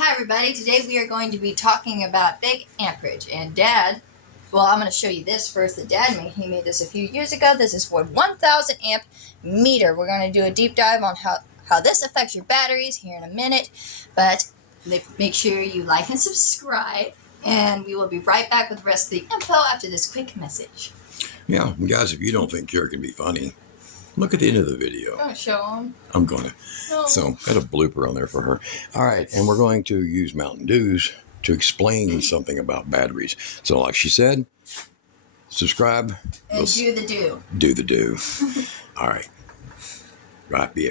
Hi everybody, today we are going to be talking about big amperage, and Dad, well, I'm going to show you this first that Dad made. He made this a few years ago. This is for 1000 amp meter. We're going to do a deep dive on how this affects your batteries here in a minute, but make sure you like and subscribe, and we will be right back with the rest of the info after this quick message. Yeah, guys, if you don't think Kara can be funny, look at the end of the video. I'm going to show them. I'm going to. No. So, got a blooper on there for her. All right, and we're going to use Mountain Dews to explain something about batteries. So, like she said, subscribe. And do the do. Do the do. All right.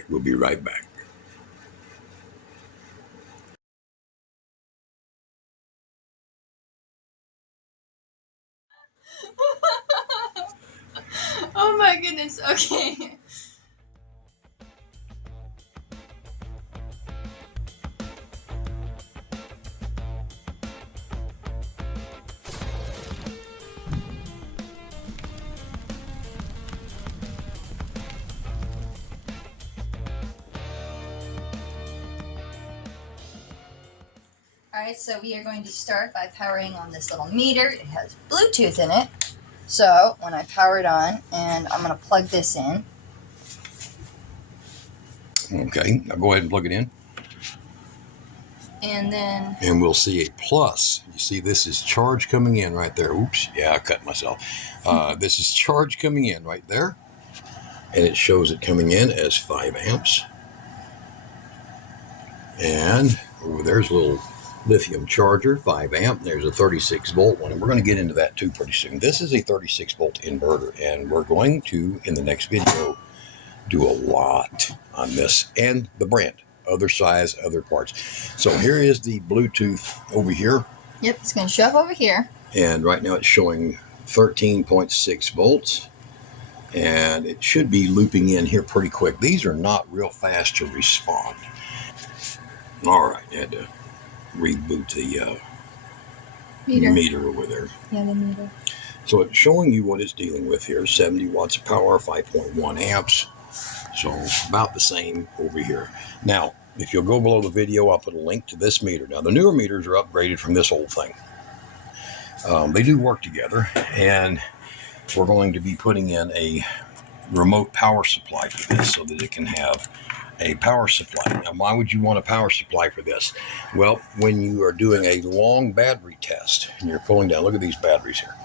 We'll be right back. Oh my goodness, okay. Alright, so we are going to start by powering on this little meter. It has Bluetooth in it. So when I power it on, and I'm going to plug this in. Okay, now go ahead and plug it in. And we'll see a plus. You see, this is charge coming in right there. Oops, yeah, I cut myself. This is charge coming in right there. And it shows it coming in as 5 amps. And over there's a little lithium charger, 5 amp. There's a 36 volt one, and we're going to get into that too pretty soon. This is a 36 volt inverter, and we're going to, in the next video, do a lot on this and the brand, other size, other parts. So here is the Bluetooth over here. Yep, it's going to show up over here. And right now it's showing 13.6 volts. And it should be looping in here pretty quick. These are not real fast to respond. All right, I had to reboot the meter over there. Yeah, the meter. So it's showing you what it's dealing with here. 70 watts of power, 5.1 amps. So about the same over here. Now, if you'll go below the video, I'll put a link to this meter. Now, the newer meters are upgraded from this old thing. They do work together, and we're going to be putting in a remote power supply for this so that it can have a power supply. Now, why would you want a power supply for this? Well, when you are doing a long battery test and you're pulling down, look at these batteries here.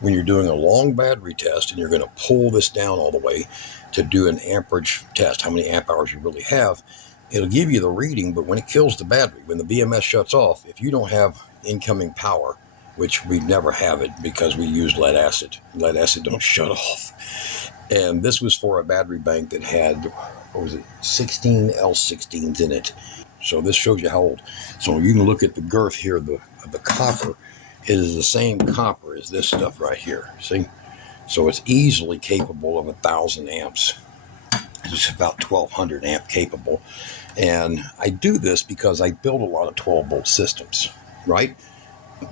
When you're doing a long battery test and you're going to pull this down all the way to do an amperage test, how many amp hours you really have, it'll give you the reading, but when it kills the battery, when the BMS shuts off, if you don't have incoming power, which we never have it because we use lead acid. Lead acid don't shut off. And this was for a battery bank that had, what was it, 16 L16s in it. So this shows you how old. So you can look at the girth here, the copper. It is the same copper as this stuff right here, see? So it's easily capable of 1,000 amps. It's about 1,200 amp capable. And I do this because I build a lot of 12-volt systems, right?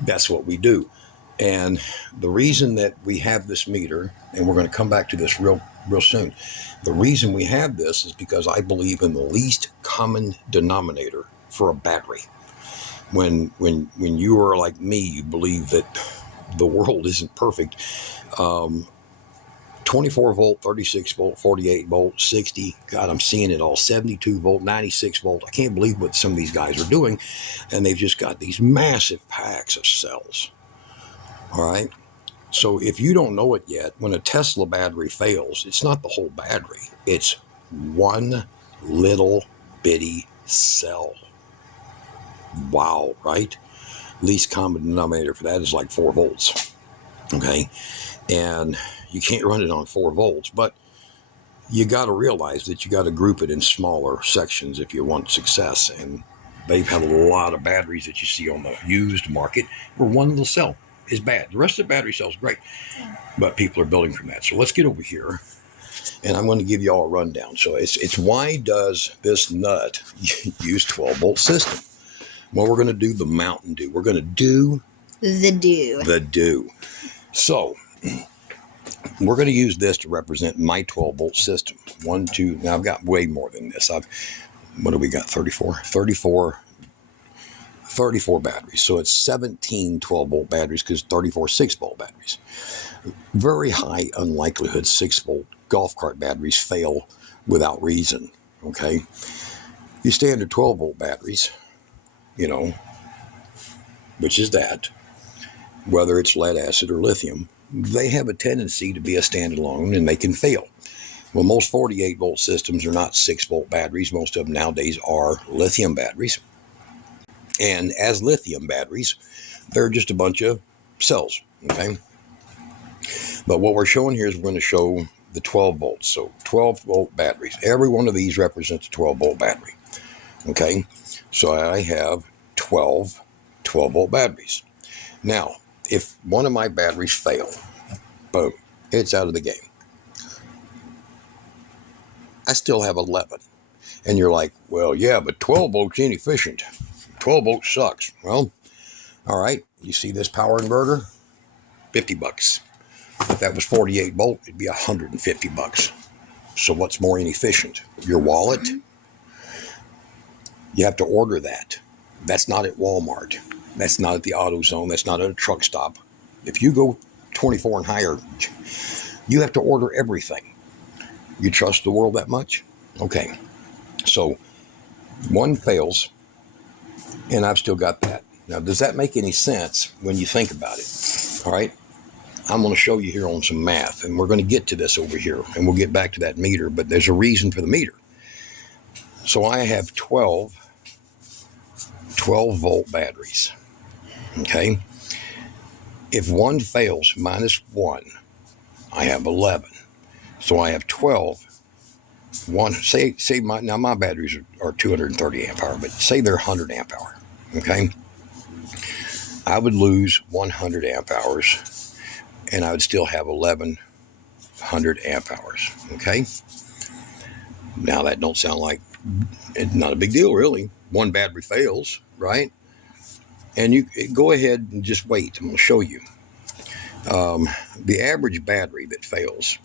That's what we do. And the reason that we have this meter, and we're going to come back to this real soon, the reason we have this is because I believe in the least common denominator for a battery. When you are like me, you believe that the world isn't perfect. 24 volt, 36 volt, 48 volt, 60. God, I'm seeing it all. 72 volt, 96 volt. I can't believe what some of these guys are doing. And they've just got these massive packs of cells. All right. So if you don't know it yet, when a Tesla battery fails, it's not the whole battery. It's one little bitty cell. Wow, right? Least common denominator for that is like 4 volts. Okay. And you can't run it on 4 volts, but you got to realize that you got to group it in smaller sections if you want success. And they've had a lot of batteries that you see on the used market where one little cell is bad. The rest of the battery cell is great, but people are building from that. So let's get over here, and I'm going to give you all a rundown. So it's why does this nut use 12-volt system? Well, we're going to do the Mountain Dew. We're going to do the do. So we're going to use this to represent my 12-volt system. 1, 2. Now I've got way more than this. What do we got? 34 34 batteries. So it's 17 12-volt batteries because 34 6-volt batteries. Very high unlikelihood 6-volt golf cart batteries fail without reason, okay? Your standard 12-volt batteries, you know, which is that, whether it's lead acid or lithium, they have a tendency to be a standalone and they can fail. Well, most 48-volt systems are not 6-volt batteries. Most of them nowadays are lithium batteries. And as lithium batteries, they're just a bunch of cells, okay? But what we're showing here is we're going to show the 12 volts. So 12-volt batteries. Every one of these represents a 12-volt battery, okay? So I have 12 12-volt batteries. Now, if one of my batteries fail, boom, it's out of the game. I still have 11. And you're like, well, yeah, but 12 volts inefficient. 12 volts sucks. Well, all right. You see this power inverter? $50. If that was 48 volt, it'd be $150. So what's more inefficient? Your wallet? You have to order that. That's not at Walmart. That's not at the AutoZone. That's not at a truck stop. If you go 24 and higher, you have to order everything. You trust the world that much? Okay. So one fails, and I've still got that. Now, does that make any sense when you think about it? All right. I'm going to show you here on some math, and we're going to get to this over here, and we'll get back to that meter, but there's a reason for the meter. So I have 12 12-volt batteries, okay? If one fails minus 1, I have 11. So I have 12. Now my batteries are 230 amp hour, but say they're 100 amp hour, okay? I would lose 100 amp hours, and I would still have 1100 amp hours, okay? Now that don't sound like, it's not a big deal really. One battery fails, right? And you go ahead and just wait. I'm going to show you. The average battery that fails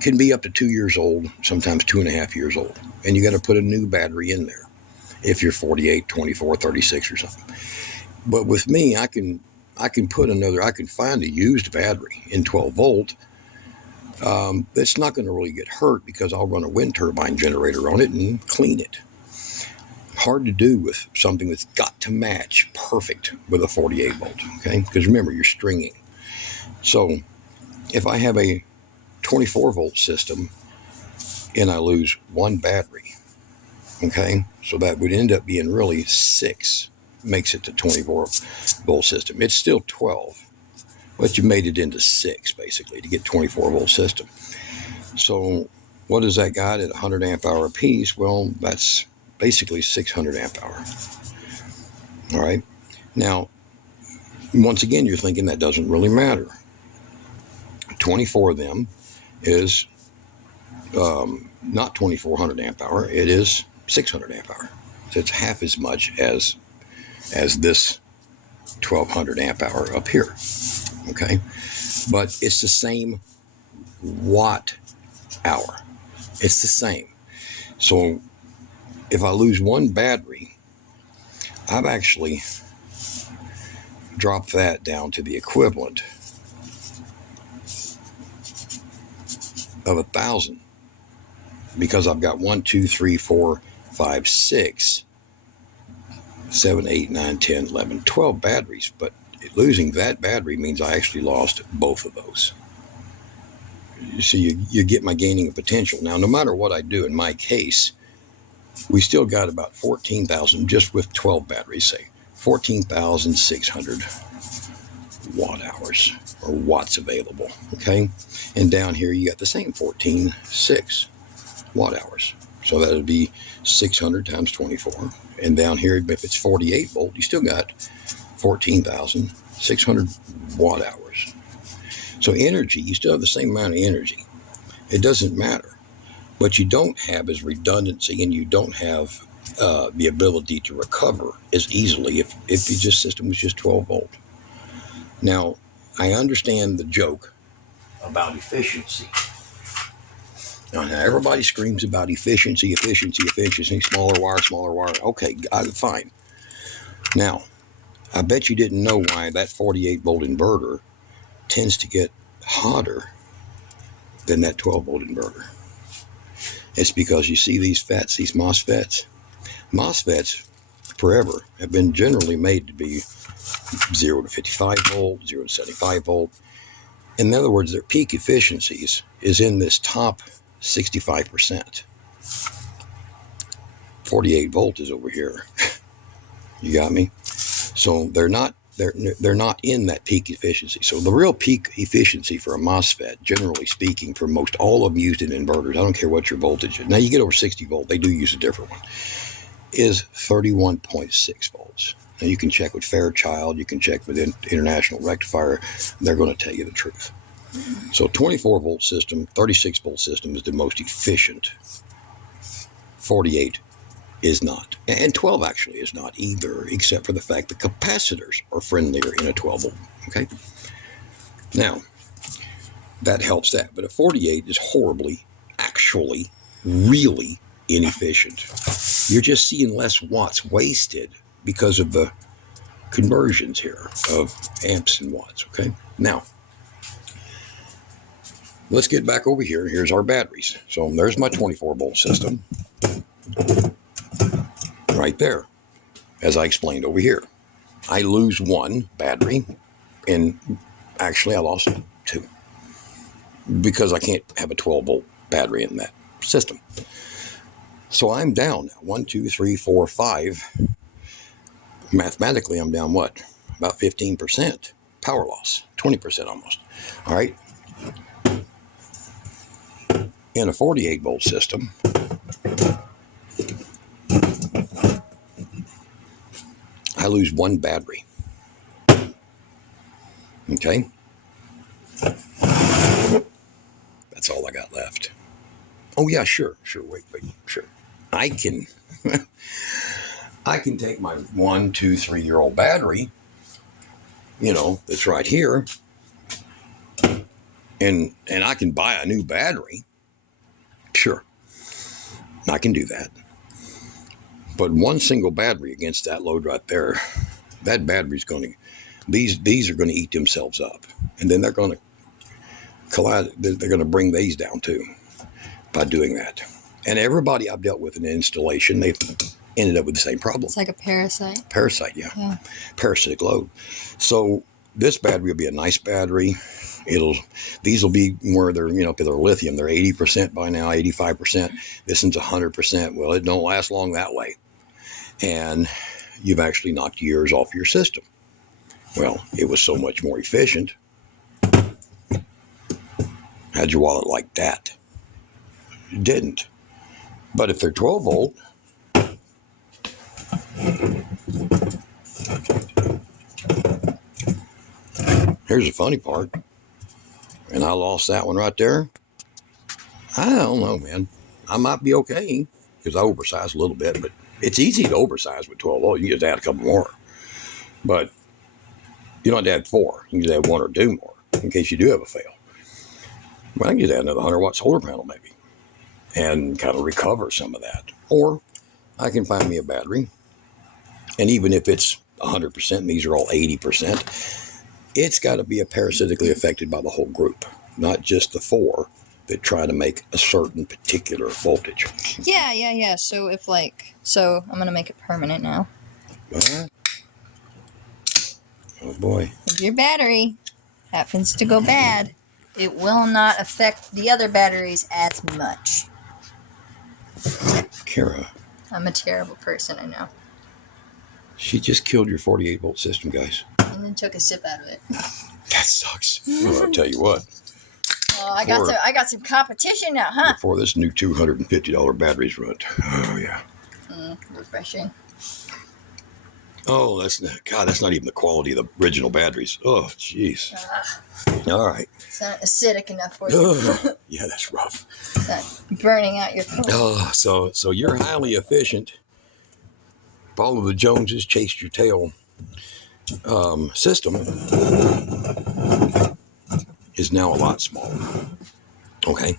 can be up to 2 years old, sometimes 2.5 years old. And you got to put a new battery in there if you're 48, 24, 36 or something. But with me, I can find a used battery in 12 volt. That's not going to really get hurt because I'll run a wind turbine generator on it and clean it. Hard to do with something that's got to match perfect with a 48 volt, okay? Because remember, you're stringing. So if I have a 24 volt system and I lose one battery, okay? So that would end up being really 6, makes it to 24 volt system. It's still 12, but you made it into 6 basically to get 24 volt system. So what does that got at 100 amp hour a piece? Well, that's basically 600 amp hour. All right. Now, once again, you're thinking that doesn't really matter. 24 of them is not 2400 amp hour. It is 600 amp hour. So it's half as much as this 1200 amp hour up here. Okay. But it's the same watt hour. It's the same. So if I lose one battery, I've actually dropped that down to the equivalent of 1,000 because I've got 1, 2, 3, 4, 5, 6, 7, 8, 9, 10, 11, 12 batteries. But losing that battery means I actually lost both of those. So you get my gaining of potential. Now, no matter what I do, in my case, we still got about 14,000 just with 12 batteries, say 14,600 watt hours or watts available. Okay. And down here, you got the same 14.6 watt hours. So that would be 600 times 24. And down here, if it's 48 volt, you still got 14,600 watt hours. So energy, you still have the same amount of energy. It doesn't matter. What you don't have is redundancy, and you don't have the ability to recover as easily if your system was just 12 volt. Now, I understand the joke about efficiency. Now, everybody screams about efficiency, smaller wire. Okay, fine. Now, I bet you didn't know why that 48 volt inverter tends to get hotter than that 12 volt inverter. It's because you see these FETs, these MOSFETs. MOSFETs forever have been generally made to be 0 to 55 volt, 0 to 75 volt. In other words, their peak efficiencies is in this top 65%. 48 volt is over here. You got me? So they're not in that peak efficiency. So the real peak efficiency for a MOSFET, generally speaking, for most all of them used in inverters, I don't care what your voltage is. Now you get over 60 volt, they do use a different one, is 31.6 volts. Now you can check with Fairchild, you can check with International Rectifier, they're going to tell you the truth. So 24 volt system, 36 volt system is the most efficient. 48 is not. And 12 actually is not either, except for the fact the capacitors are friendlier in a 12 volt. Okay? Now, that helps that. But a 48 is horribly, actually, really inefficient. You're just seeing less watts wasted because of the conversions here of amps and watts. Okay? Now, let's get back over here. Here's our batteries. So there's my 24 volt system. Right there, as I explained over here. I lose one battery, and actually I lost two because I can't have a 12 volt battery in that system. So I'm down 1, 2, 3, 4, 5. Mathematically, I'm down what? About 15% power loss, 20% almost. All right. In a 48 volt system, I lose one battery. Okay? That's all I got left. Oh yeah, sure, wait, sure. I can take my 1, 2, 3 year old battery, that's right here, and I can buy a new battery. Sure. I can do that. But one single battery against that load right there, that battery's going to, these are going to eat themselves up. And then they're going to collide, they're going to bring these down too by doing that. And everybody I've dealt with in the installation, they've ended up with the same problem. It's like a parasite. Parasite, yeah. Parasitic load. So this battery will be a nice battery. These will be more, they're, because they're lithium, they're 80% by now, 85%. This one's 100%. Well, it don't last long that way. And you've actually knocked years off your system. Well, it was so much more efficient. How'd you wallet like that? It didn't. But if they're 12 volt, here's the funny part. And I lost that one right there. I don't know, man. I might be okay because I oversized a little bit, but it's easy to oversize with 12 volt. You can just add a couple more. But you don't have to add 4. You can just add 1 or 2 more in case you do have a fail. Well, I can just add another 100 watt solar panel maybe and kind of recover some of that. Or I can find me a battery. And even if it's 100% and these are all 80%, it's got to be parasitically affected by the whole group, not just the 4 that try to make a certain particular voltage. Yeah. So I'm going to make it permanent now. What? Oh boy. If your battery happens to go bad, it will not affect the other batteries as much. Kara. I'm a terrible person, I know. She just killed your 48 volt system, guys. And then took a sip out of it. That sucks. Well, I'll tell you what. Well, I got some competition now, huh? Before this new $250 batteries run. Oh yeah. Refreshing. Oh, that's not even the quality of the original batteries. Oh, jeez. All right. It's not acidic enough for you. Yeah, that's rough. It's not burning out your coat. Oh, so you're highly efficient. Follow the Joneses, chase your tail system is now a lot smaller. Okay.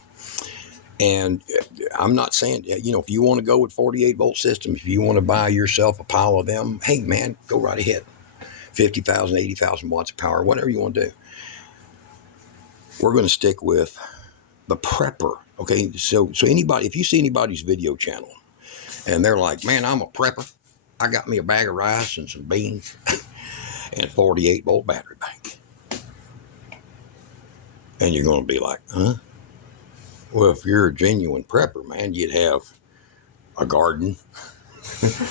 And I'm not saying, if you want to go with 48 volt system, if you want to buy yourself a pile of them, hey man, go right ahead. 50,000, 80,000 watts of power, whatever you want to do. We're going to stick with the Prepper. Okay, so anybody, if you see anybody's video channel and they're like, man, I'm a prepper, I got me a bag of rice and some beans and 48-volt battery bank. And you're going to be like, huh? Well, if you're a genuine prepper, man, you'd have a garden,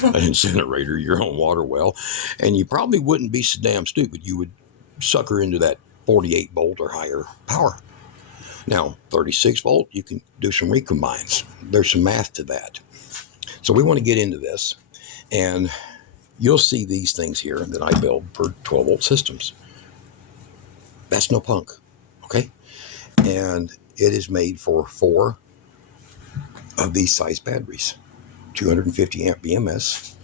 an incinerator, your own water well, and you probably wouldn't be so damn stupid. You would sucker into that 48-volt or higher power. Now, 36-volt, you can do some recombines. There's some math to that. So we want to get into this, and you'll see these things here that I build for 12-volt systems. That's no punk, okay? And it is made for 4 of these size batteries. 250 amp BMS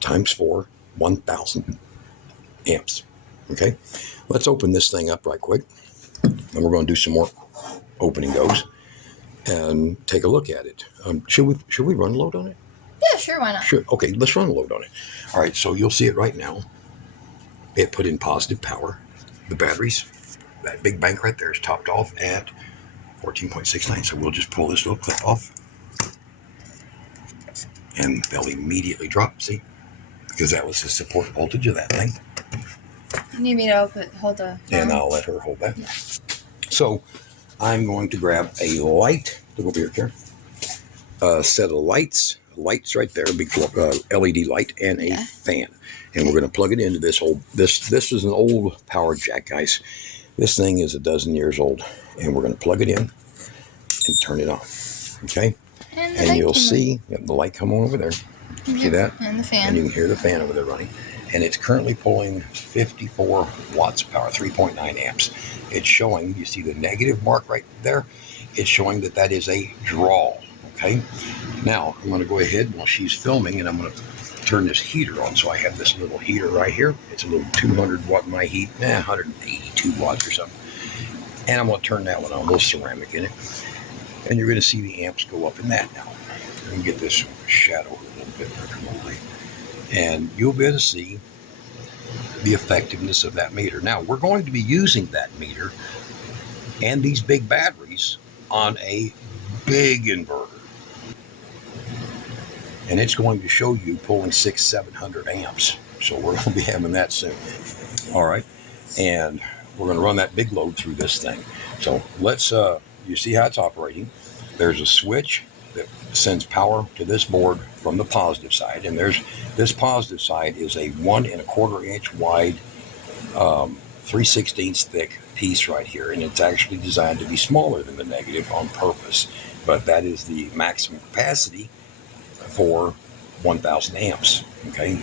times 4, 1,000 amps. Okay, let's open this thing up right quick, and we're going to do some more opening goes and take a look at it. Should we run a load on it? Yeah, sure, why not? Sure. Okay, let's run a load on it. All right, so you'll see it right now. It put in positive power. The batteries, that big bank right there is topped off at 14.69. So we'll just pull this little clip off, and they'll immediately drop. See, because that was the support voltage of that thing. You need me to hold the phone? And I'll let her hold that. Yeah. So I'm going to grab a light. Look over here, Karen. A set of lights right there, a big LED light, and a fan. And we're going to plug it into this old, this is an old power jack, guys. This thing is 12 years old, and we're going to plug it in and turn it on. Okay? And you'll see the light come on over there. See that? And the fan. And you can hear the fan over there running. And it's currently pulling 54 watts of power, 3.9 amps. It's showing, you see the negative mark right there? It's showing that that is a draw, okay? Now, I'm going to go ahead while she's filming, and I'm going to turn this heater on. So I have this little heater right here. It's a little 200 watt my heat, 182 watts or something. And I'm going to turn that one on, a little ceramic in it. And you're going to see the amps go up in that now. Let me get this shadow a little bit better from the light. And you'll be able to see the effectiveness of that meter. Now, we're going to be using that meter and these big batteries on a big inverter. And it's going to show you pulling 600-700 amps. So we're going to be having that soon. All right. And we're going to run that big load through this thing. So let's, you see how it's operating. There's a switch that sends power to this board from the positive side, and there's this positive side is a 1 1/4 inch wide 3/16 thick piece right here, and it's actually designed to be smaller than the negative on purpose, but that is the maximum capacity for 1,000 amps. Okay,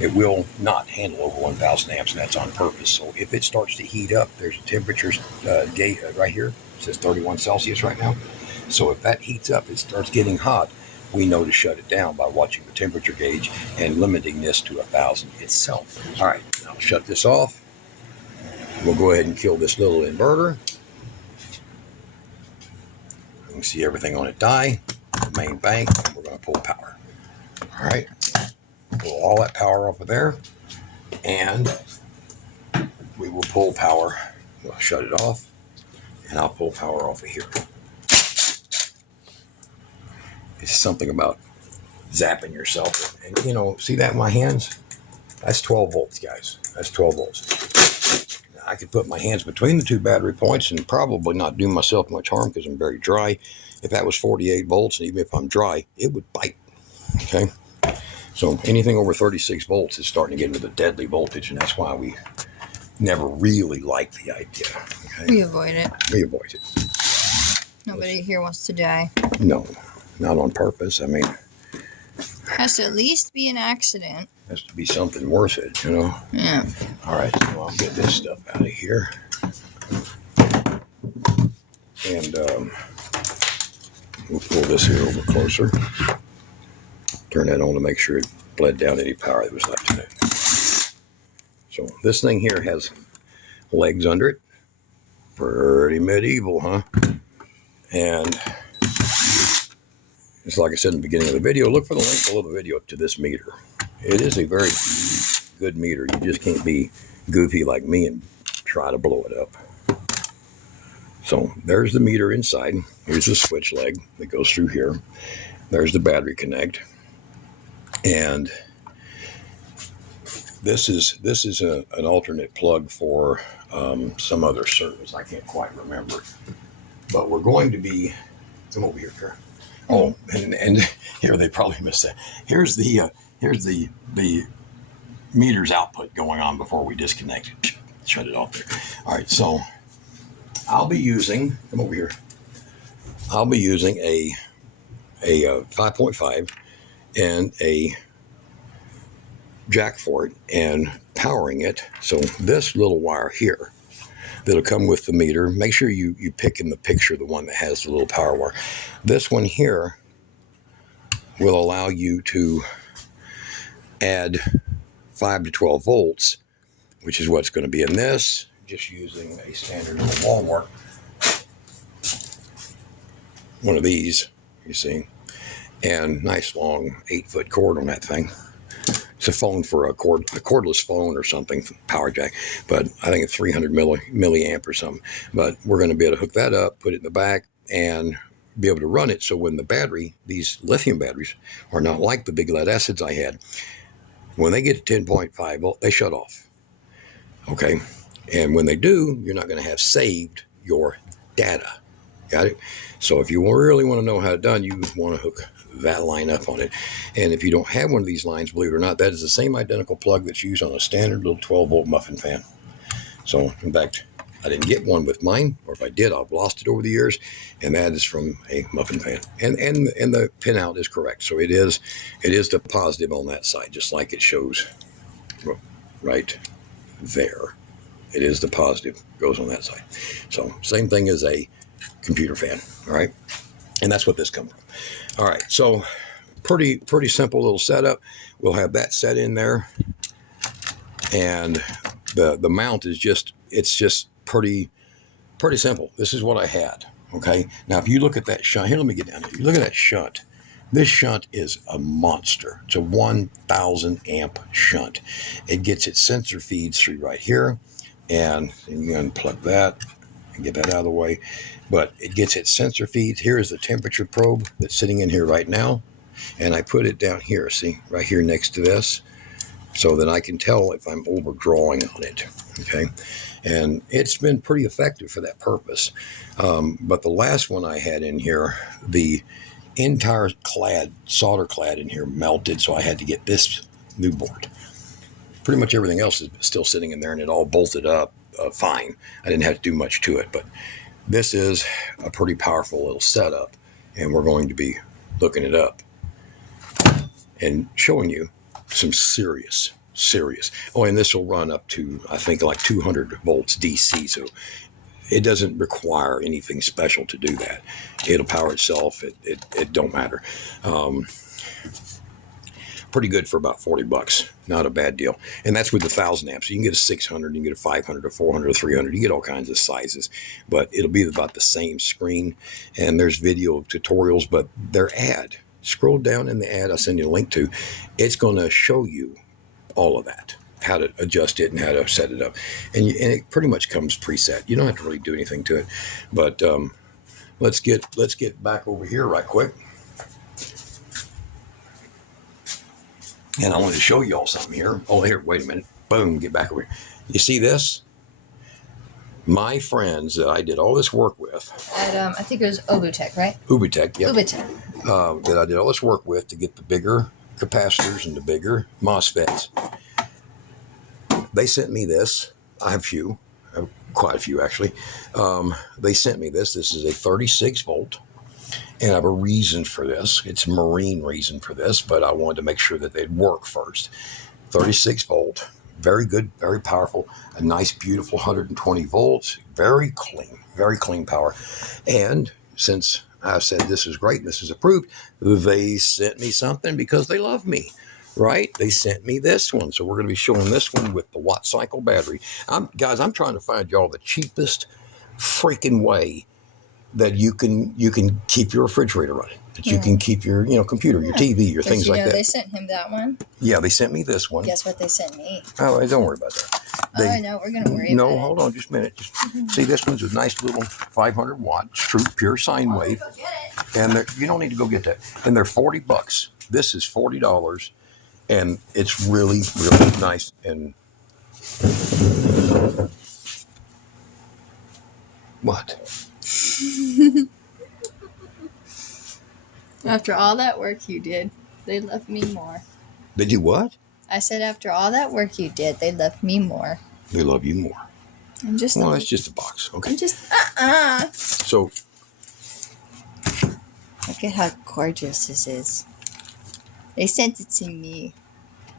it will not handle over 1,000 amps, and that's on purpose. So if it starts to heat up, there's a temperature gauge right here. It says 31 Celsius right now. So if that heats up, it starts getting hot, we know to shut it down by watching the temperature gauge and limiting this to 1,000 itself. All right, I'll shut this off. We'll go ahead and kill this little inverter. You can see everything on it die, the main bank, and we're going to pull power. All right, pull all that power off of there, and we will pull power. We'll shut it off, and I'll pull power off of here. It's something about zapping yourself. And, you know, see that in my hands? That's 12 volts, guys. That's 12 volts. Now, I could put my hands between the two battery points and probably not do myself much harm because I'm very dry. If that was 48 volts, and even if I'm dry, it would bite. Okay? So anything over 36 volts is starting to get into the deadly voltage, and that's why we never really liked the idea. Okay? We avoid it. We avoid it. Nobody here wants to die. No. Not on purpose. I mean, Has to at least be an accident. Has to be something worth it, you know? Yeah. All right, so I'll get this stuff out of here. And we'll pull this here over closer. Turn that on to make sure it bled down any power that was left in it. So this thing here has legs under it. Pretty medieval, huh? And it's like I said in the beginning of the video, look for the link below the video to this meter. It is a very good meter. You just can't be goofy like me and try to blow it up. So there's the meter inside. Here's the switch leg that goes through here. There's the battery connect. And this is an alternate plug for some other service. I can't quite remember. But we're going to be, come over here, Karen. Oh, and here they probably missed that. Here's the meter's output going on before we disconnect it. Shut it off there. All right, so I'll be using, come over here. I'll be using a 5.5 and a jack for it and powering it. So this little wire here that'll come with the meter, make sure you pick in the picture the one that has the little power wire. This one here will allow you to add 5 to 12 volts, which is what's going to be in this, just using a standard Walmart, one of these, you see, and nice long 8-foot cord on that thing. It's a phone for a cordless phone or something, power jack, but I think it's 300 milliamp or something. But we're going to be able to hook that up, put it in the back, and be able to run it. So when the battery, these lithium batteries, are not like the big lead acids I had, when they get to 10.5 volt, they shut off. Okay, and when they do, you're not going to have saved your data. Got it? So if you really want to know how it's done, you want to hook that line up on it. And if you don't have one of these lines, believe it or not, that is the same identical plug that's used on a standard little 12-volt muffin fan. So in fact, I didn't get one with mine, or if I did, I've lost it over the years, and that is from a muffin fan. And the pinout is correct. So it is the positive on that side, just like it shows right there. It is the positive, goes on that side. So same thing as a computer fan, all right? And that's what this comes from. All right, so pretty simple little setup. We'll have that set in there, and the mount is just pretty simple. This is what I had. Okay, now if you look at that shunt here, let me get down here. You look at that shunt. This shunt is a monster. It's a 1,000 amp shunt. It gets its sensor feeds through right here, and you unplug that and get that out of the way. But it gets its sensor feeds. Here is the temperature probe that's sitting in here right now. And I put it down here, see, right here next to this, so that I can tell if I'm overdrawing on it, okay? And it's been pretty effective for that purpose. But the last one I had in here, the entire solder clad in here melted, so I had to get this new board. Pretty much everything else is still sitting in there, and it all bolted up fine. I didn't have to do much to it, but this is a pretty powerful little setup, and we're going to be looking it up and showing you some serious. Oh, and this will run up to, I think, like 200 volts DC, so it doesn't require anything special to do that. It'll power itself. It don't matter. Pretty good for about $40. Not a bad deal. And that's with the 1,000 amps. You can get a 600, you can get a 500, a 400, a 300. You get all kinds of sizes, but it'll be about the same screen. And there's video tutorials, but their ad, scroll down in the ad I'll send you a link to. It's going to show you all of that, how to adjust it and how to set it up. And it pretty much comes preset. You don't have to really do anything to it. But let's get back over here right quick. And I wanted to show you all something here. Oh, here, wait a minute. Boom, get back over here. You see this? My friends that I did all this work with. At, I think it was Ubutech, right? Ubutech, yep. Ubutech. That I did all this work with to get the bigger capacitors and the bigger MOSFETs. They sent me this. I have quite a few actually. They sent me this. This is a 36 volt. And I have a reason for this. It's a marine reason for this, but I wanted to make sure that they'd work first. 36 volt, very good, very powerful, a nice, beautiful 120 volts, very clean power. And since I said this is great, this is approved, they sent me something because they love me, right? They sent me this one. So we're going to be showing this one with the watt cycle battery. Guys, I'm trying to find y'all the cheapest freaking way that you can keep your refrigerator running. that you can keep your, computer, your TV, your things like that. They sent him that one. Yeah, they sent me this one. Guess what they sent me? Oh, don't worry about that. No, we're gonna worry. No, about hold on, just a minute. See, this one's a nice little 500 watt true pure sine wave, and you don't need to go get that. And they're $40. This is $40, and it's really, really nice. And what? After all that work you did, they love me more. They do what? I said after all that work you did, they love me more. They love you more. I'm just. Well, it's just a box. Okay. I'm just. So. Look at how gorgeous this is. They sent it to me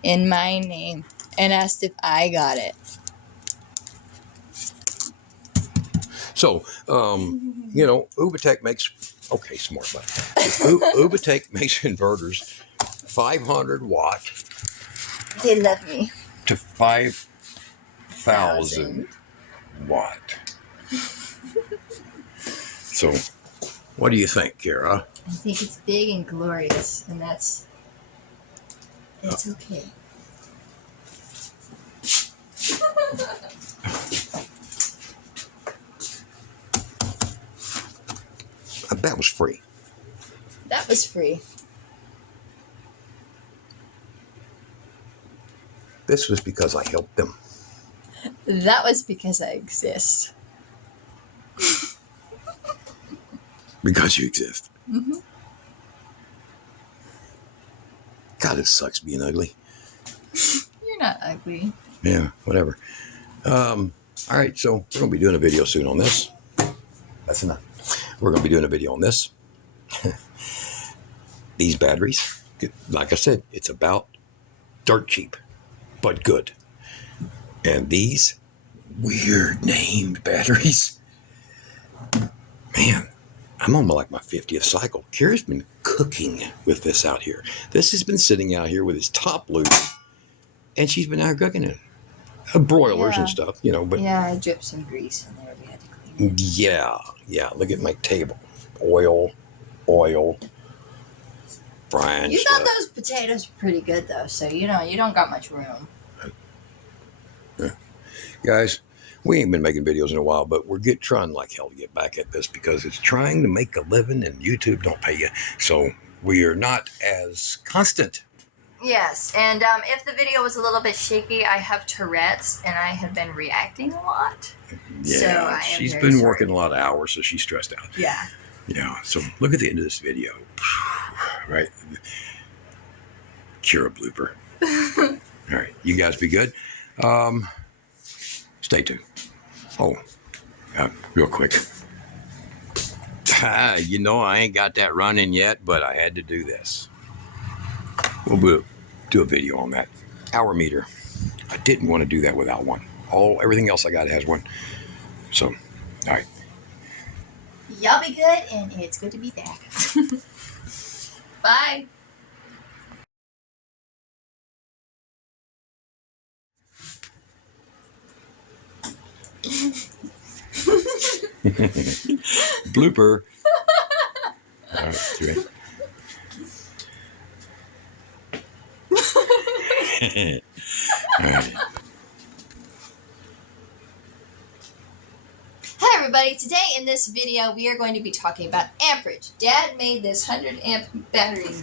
in my name and asked if I got it. So, Ubatech makes, okay, smart button. Ubatech makes inverters 500 watt They love me. to 5,000 watt. So, what do you think, Kara? I think it's big and glorious, and it's okay. That was free. That was free. This was because I helped them. That was because I exist. Because you exist. Mm-hmm. God, it sucks being ugly. You're not ugly. Yeah, whatever. All right, so we're going to be doing a video soon on this. That's enough. We're going to be doing a video on this. These batteries, like I said, it's about dirt cheap, but good. And these weird named batteries, man, I'm on like my 50th cycle. Kira's been cooking with this out here. This has been sitting out here with its top loose, and she's been out here cooking it. Broilers and stuff, but yeah, I dripped some grease in there. We had to clean it. Yeah. Look at my table. Oil, frying You stuff. thought those potatoes were pretty good, though, so you don't got much room. Yeah. Guys, we ain't been making videos in a while, but we're trying like hell to get back at this because it's trying to make a living and YouTube don't pay you. So we are not as constant. Yes, and if the video was a little bit shaky, I have Tourette's, and I have been reacting a lot. Yeah, so I am she's very been sorry. working a lot of hours, so she's stressed out. Yeah. Yeah, so look at the end of this video. Right? Cure a blooper. All right, you guys be good. Stay tuned. Oh, real quick. I ain't got that running yet, but I had to do this. We'll do a video on that. Hour meter. I didn't want to do that without one. Everything else I got has one. So, all right. Y'all be good, and it's good to be back. Bye. Blooper. All right, 3. All right. Hi everybody, today in this video we are going to be talking about amperage. Dad made this 100 amp battery.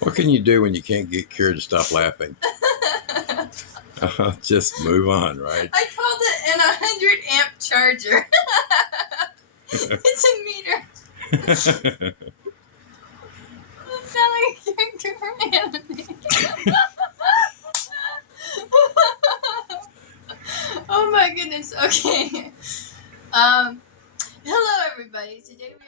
What can you do when you can't get Kira to stop laughing? Just move on, right? I called it an 100 amp charger. It's a meter. It sounds like a character from anime. Oh my goodness, okay. Hello everybody, today we're